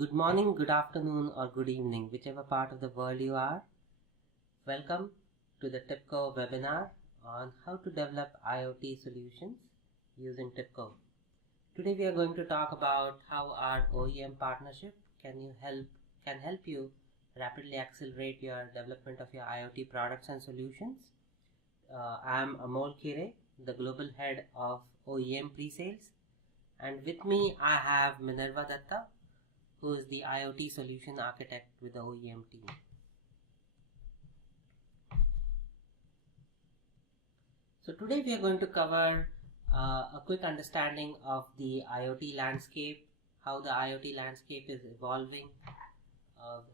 Good morning, good afternoon, or good evening, whichever part of the world you are. Welcome to the TIBCO webinar on how to develop IoT solutions using TIBCO. Today we are going to talk about how our OEM partnership can help you rapidly accelerate your development of your IoT products and solutions. I am Amol Kire, the global head of OEM pre-sales, and with me I have Minerva Datta, who is the IoT solution architect with the OEM team. So today we are going to cover a quick understanding of the IoT landscape, how the IoT landscape is evolving,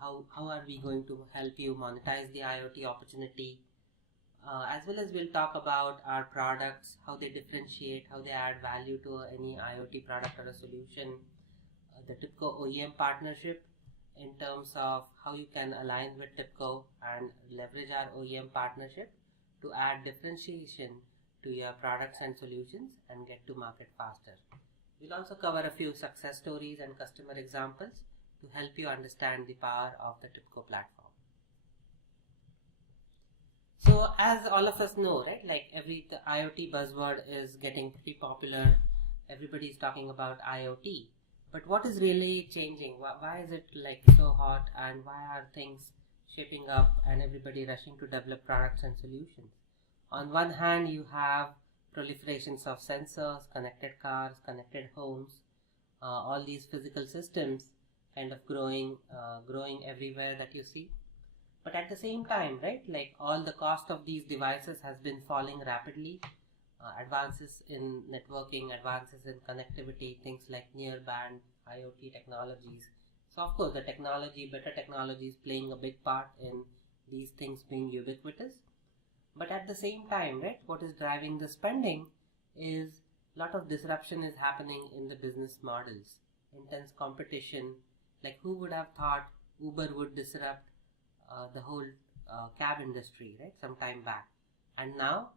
how are we going to help you monetize the IoT opportunity, as well as we'll talk about our products, how they differentiate, how they add value to any IoT product or a solution, the TIBCO OEM partnership in terms of how you can align with TIBCO and leverage our OEM partnership to add differentiation to your products and solutions and get to market faster. We'll also cover a few success stories and customer examples to help you understand the power of the TIBCO platform. So as all of us know, right, like the IoT buzzword is getting pretty popular. Everybody's talking about IoT. But what is really changing? Why is it like so hot, and why are things shaping up and everybody rushing to develop products and solutions? On one hand, you have proliferations of sensors, connected cars, connected homes, all these physical systems kind of growing everywhere that you see. But at the same time, right, like all the cost of these devices has been falling rapidly. Advances in networking, advances in connectivity, things like near-band IoT technologies. So of course the better technology is playing a big part in these things being ubiquitous. But at the same time, right, what is driving the spending is a lot of disruption is happening in the business models. Intense competition, like who would have thought Uber would disrupt the whole cab industry, right, some time back. And now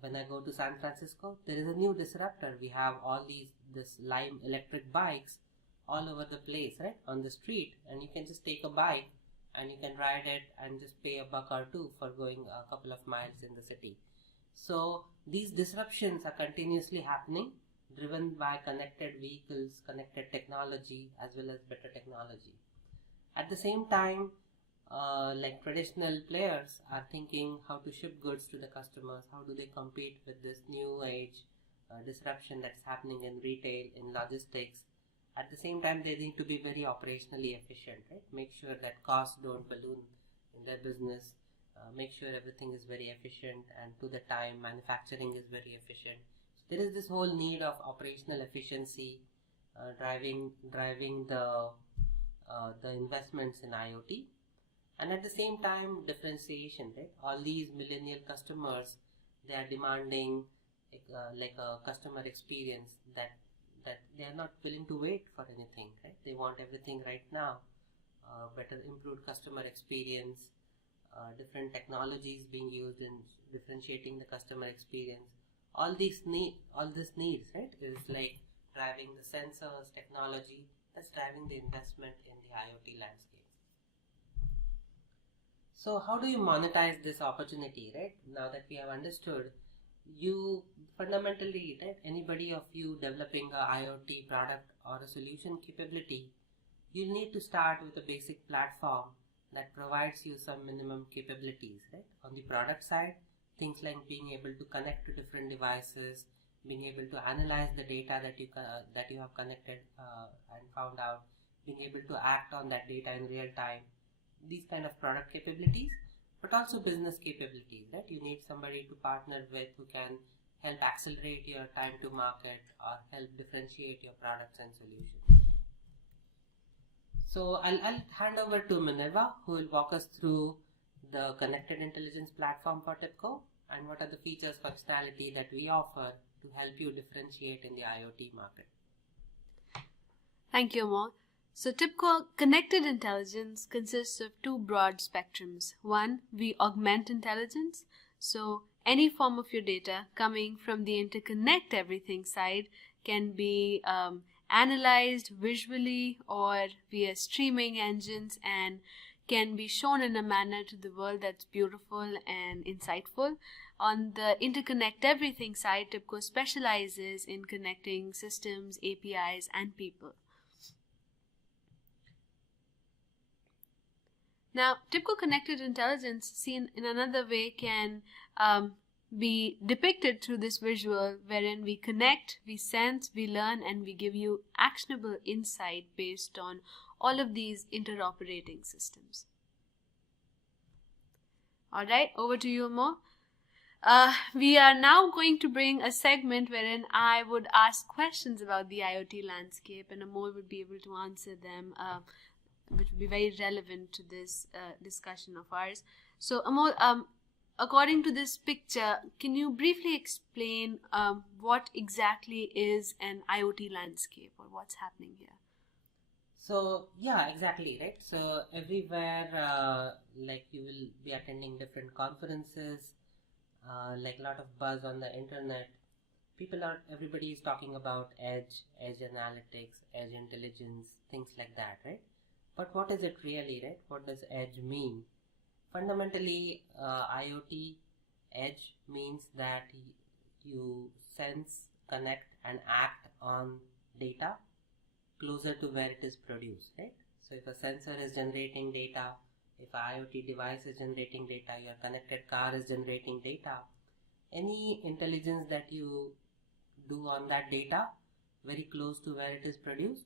when I go to San Francisco, there is a new disruptor. We have all this Lime electric bikes all over the place, right, on the street, and you can just take a bike and you can ride it and just pay $1 or $2 for going a couple of miles in the city. So these disruptions are continuously happening, driven by connected vehicles, connected technology, as well as better technology. At the same time, like traditional players are thinking how to ship goods to the customers, how do they compete with this new age disruption that's happening in retail, in logistics. At the same time, they need to be very operationally efficient, right? Make sure that costs don't balloon in their business, make sure everything is very efficient and to the time, manufacturing is very efficient. So there is this whole need of operational efficiency driving the investments in IoT. And at the same time, differentiation, right? All these millennial customers, they are demanding like a customer experience that they are not willing to wait for anything, right? They want everything right now. Better improved customer experience, different technologies being used in differentiating the customer experience. All this needs, right, is like driving the sensors, technology, that's driving the investment in the IoT landscape. So how do you monetize this opportunity, right? Now that we have understood, you fundamentally, right, anybody of you developing a IoT product or a solution capability, you need to start with a basic platform that provides you some minimum capabilities, right? On the product side, things like being able to connect to different devices, being able to analyze the data that you have connected and found out, being able to act on that data in real time. These kind of product capabilities, but also business capabilities, right? You need somebody to partner with who can help accelerate your time to market or help differentiate your products and solutions. So I'll hand over to Minerva, who will walk us through the connected intelligence platform for TIBCO and what are the features, functionality that we offer to help you differentiate in the IoT market. Thank you, Amol. So TIBCO Connected Intelligence consists of two broad spectrums. One, we augment intelligence. So any form of your data coming from the interconnect everything side can be analyzed visually or via streaming engines and can be shown in a manner to the world that's beautiful and insightful. On the Interconnect Everything side, TIBCO specializes in connecting systems, APIs, and people. Now, TIBCO Connected Intelligence, seen in another way, can be depicted through this visual wherein we connect, we sense, we learn, and we give you actionable insight based on all of these interoperating systems. Alright, over to you, Amol. We are now going to bring a segment wherein I would ask questions about the IoT landscape and Amol would be able to answer them, which would be very relevant to this discussion of ours. So, Amol, according to this picture, can you briefly explain what exactly is an IoT landscape or what's happening here? So, yeah, exactly, right? So, everywhere, like you will be attending different conferences, like a lot of buzz on the internet. Everybody is talking about edge analytics, edge intelligence, things like that, right? But what is it really, right? What does edge mean? Fundamentally, IoT edge means that you sense, connect, and act on data closer to where it is produced, right? So if a sensor is generating data, if an IoT device is generating data, your connected car is generating data, any intelligence that you do on that data very close to where it is produced,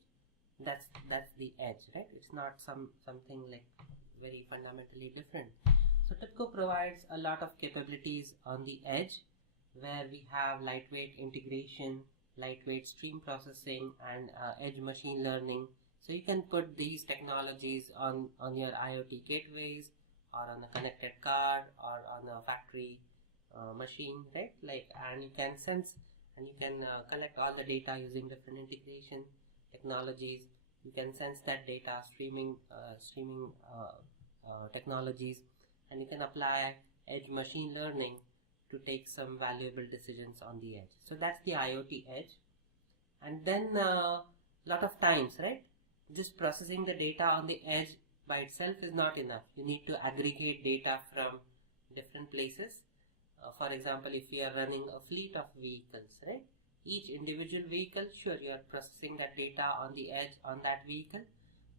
that's the edge, right? It's not something like very fundamentally different. So TIBCO provides a lot of capabilities on the edge where we have lightweight integration, lightweight stream processing, and edge machine learning. So you can put these technologies on your IoT gateways or on a connected car or on a factory machine, right? And you can sense and you can collect all the data using different integration technologies. You can sense that data, streaming technologies, and you can apply edge machine learning to take some valuable decisions on the edge. So that's the IoT edge. And then a lot of times, right, just processing the data on the edge by itself is not enough. You need to aggregate data from different places. For example, if you are running a fleet of vehicles, right, each individual vehicle, sure, you are processing that data on the edge on that vehicle,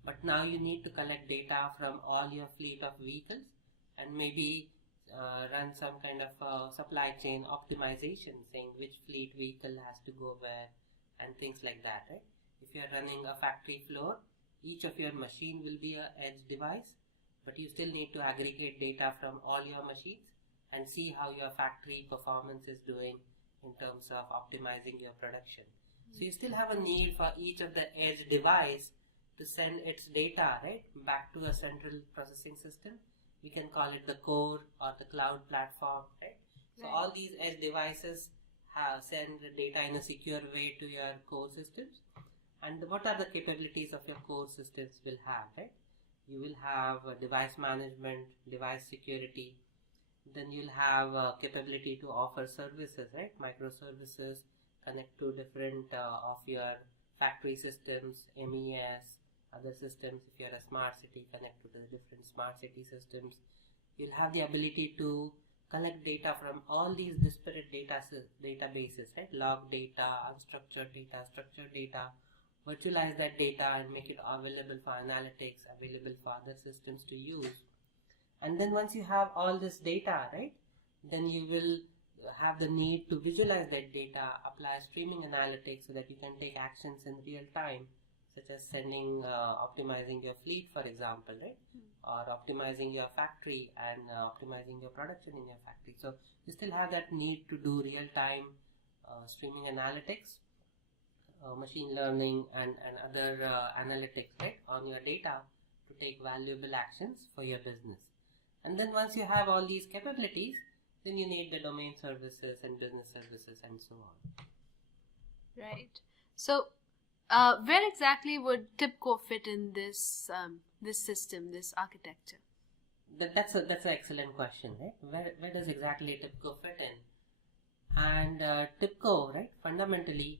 but now you need to collect data from all your fleet of vehicles and maybe run some kind of supply chain optimization, saying which fleet vehicle has to go where and things like that, right? If you are running a factory floor, each of your machine will be an edge device, but you still need to aggregate data from all your machines and see how your factory performance is doing in terms of optimizing your production. So you still have a need for each of the edge device to send its data, right, back to a central processing system. We can call it the core or the cloud platform, right? So all these edge devices send the data in a secure way to your core systems. And what are the capabilities of your core systems will have, right? You will have device management, device security. Then you'll have capability to offer services, right? Microservices, connect to different of your factory systems, MES, other systems. If you're a smart city, connect to the different smart city systems. You'll have the ability to collect data from all these disparate databases, right? Log data, unstructured data, structured data, virtualize that data and make it available for analytics, available for other systems to use. And then once you have all this data, right, then you will have the need to visualize that data, apply streaming analytics so that you can take actions in real time, such as optimizing your fleet, for example, right, or optimizing your factory and optimizing your production in your factory. So you still have that need to do real time streaming analytics, machine learning and other analytics, right, on your data to take valuable actions for your business. And then once you have all these capabilities, then you need the domain services and business services and so on. Right. So, where exactly would TIBCO fit in this system, this architecture? That's an excellent question, right? Where does exactly TIBCO fit in? And TIBCO, right, fundamentally,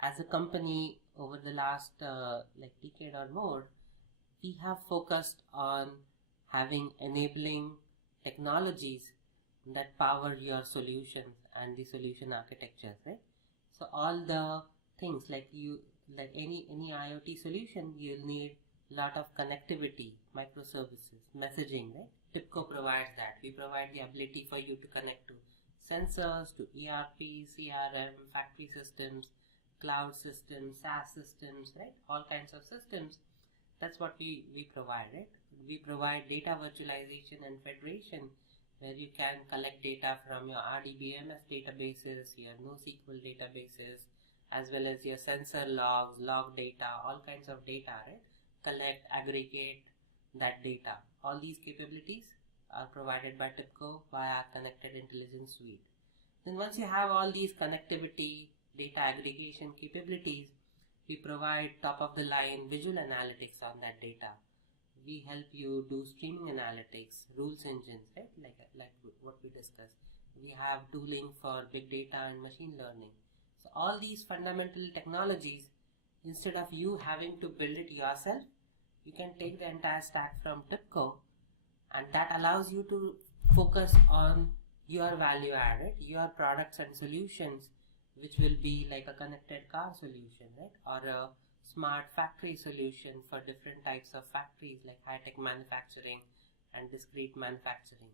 as a company, over the last decade or more, we have focused on having enabling technologies that power your solutions and the solution architectures, right? So all the things like any IoT solution, you'll need a lot of connectivity, microservices, messaging, right? TIBCO provides that. We provide the ability for you to connect to sensors, to ERP, CRM, factory systems, cloud systems, SaaS systems, right? All kinds of systems. That's what we provide, right? We provide data virtualization and federation, where you can collect data from your RDBMS databases, your NoSQL databases, as well as your sensor logs, log data, all kinds of data, right? Collect, aggregate that data. All these capabilities are provided by TIBCO via Connected Intelligence Suite. Then once you have all these connectivity, data aggregation capabilities, we provide top-of-the-line visual analytics on that data. We help you do streaming analytics, rules engines, right? Like what we discussed. We have tooling for big data and machine learning. So all these fundamental technologies, instead of you having to build it yourself, you can take the entire stack from TIBCO, and that allows you to focus on your value added, your products and solutions, which will be like a connected car solution, right? Or a smart factory solution for different types of factories like high-tech manufacturing and discrete manufacturing.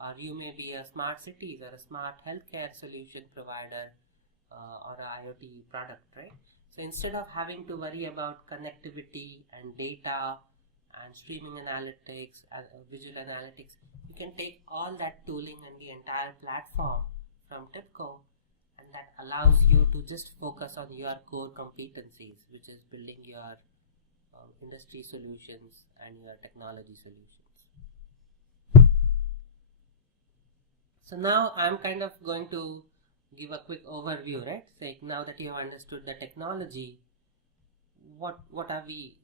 Or you may be a smart cities or a smart healthcare solution provider or an IoT product, right? So instead of having to worry about connectivity and data and streaming analytics, visual analytics, you can take all that tooling and the entire platform from TIBCO, and that allows you to just focus on your core competencies, which is building your industry solutions and your technology solutions. So now I'm kind of going to give a quick overview, right? Say now that you have understood the technology, what are we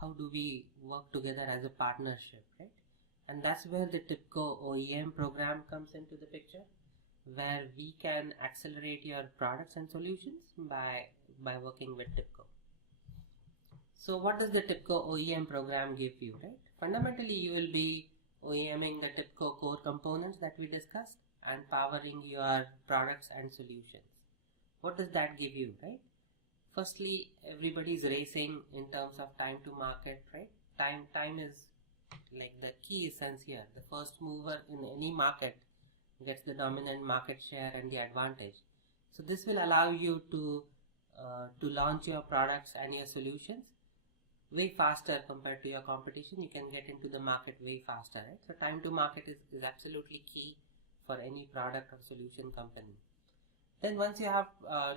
how do we work together as a partnership, right? And that's where the TIBCO OEM program comes into the picture, where we can accelerate your products and solutions by working with TIBCO. So what does the TIBCO OEM program give you, right? Fundamentally, you will be OEMing the TIBCO core components that we discussed and powering your products and solutions. What does that give you, right? Firstly, everybody's racing in terms of time to market, right? Time is like the key essence here. The first mover in any market gets the dominant market share and the advantage. So this will allow you to launch your products and your solutions way faster compared to your competition. You can get into the market way faster, right? So time to market is absolutely key for any product or solution company. Then once you have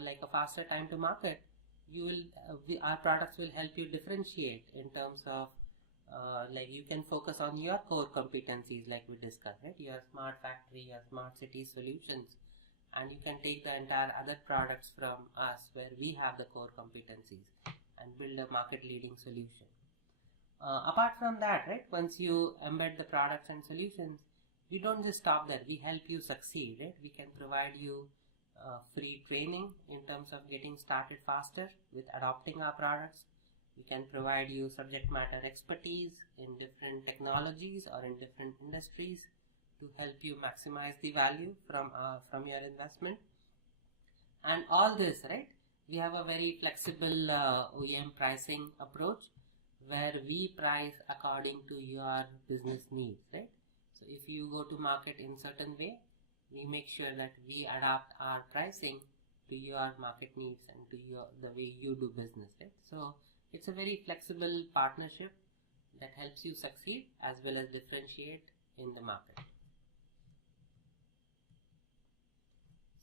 like a faster time to market, our products will help you differentiate in terms of like you can focus on your core competencies like we discussed, right? Your smart factory, your smart city solutions, and you can take the entire other products from us where we have the core competencies and build a market leading solution. Apart from that, right, once you embed the products and solutions, we don't just stop there. We help you succeed, right? We can provide you free training in terms of getting started faster with adopting our products. We can provide you subject matter expertise in different technologies or in different industries to help you maximize the value from your investment. And all this, right, we have a very flexible OEM pricing approach where we price according to your business needs, right? So if you go to market in certain way, we make sure that we adapt our pricing to your market needs and to the way you do business, right? So it's a very flexible partnership that helps you succeed as well as differentiate in the market.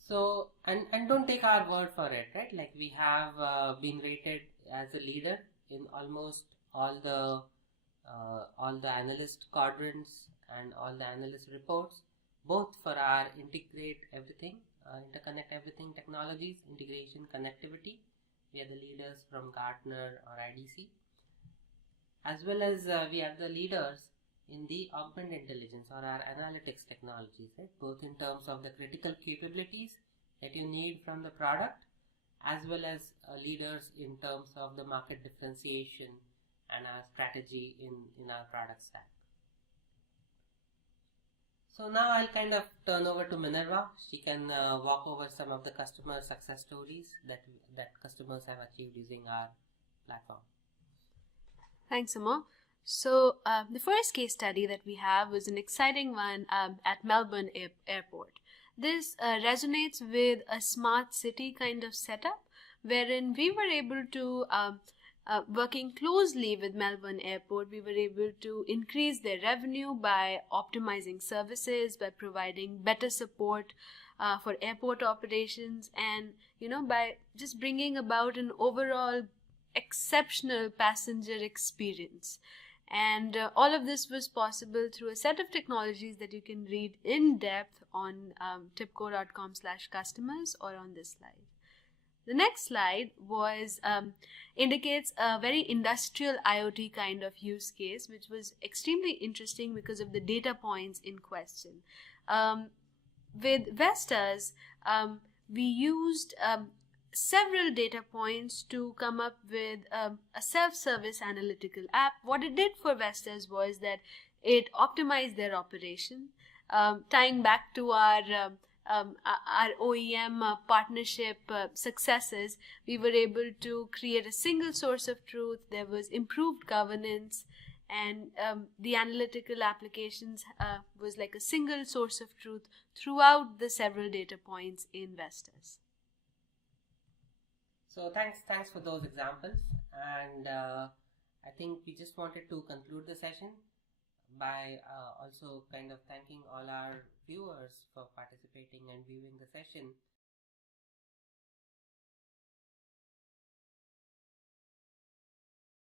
So, and don't take our word for it, right? Like we have been rated as a leader in almost all the analyst quadrants and all the analyst reports, both for our integrate everything, interconnect everything technologies, integration, connectivity. We are the leaders from Gartner or IDC, as well as we are the leaders in the Augment intelligence or our analytics technologies, right? Both in terms of the critical capabilities that you need from the product, as well as leaders in terms of the market differentiation and our strategy in our product stack. So now I'll kind of turn over to Minerva. She can walk over some of the customer success stories that customers have achieved using our platform. Thanks, Amar. So the first case study that we have was an exciting one at Melbourne Airport. This resonates with a smart city kind of setup, wherein we were able to working closely with Melbourne Airport, we were able to increase their revenue by optimizing services, by providing better support for airport operations, and by just bringing about an overall exceptional passenger experience. And all of this was possible through a set of technologies that you can read in depth on tibco.com/customers or on this slide. The next slide indicates a very industrial IoT kind of use case, which was extremely interesting because of the data points in question. With Vestas, we used several data points to come up with a self-service analytical app. What it did for Vestas was that it optimized their operation, tying back to our OEM partnership successes. We were able to create a single source of truth. There was improved governance, and the analytical applications was like a single source of truth throughout the several data points in Vestas. So thanks for those examples, and I think we just wanted to conclude the session by also kind of thanking all our viewers for participating and viewing the session.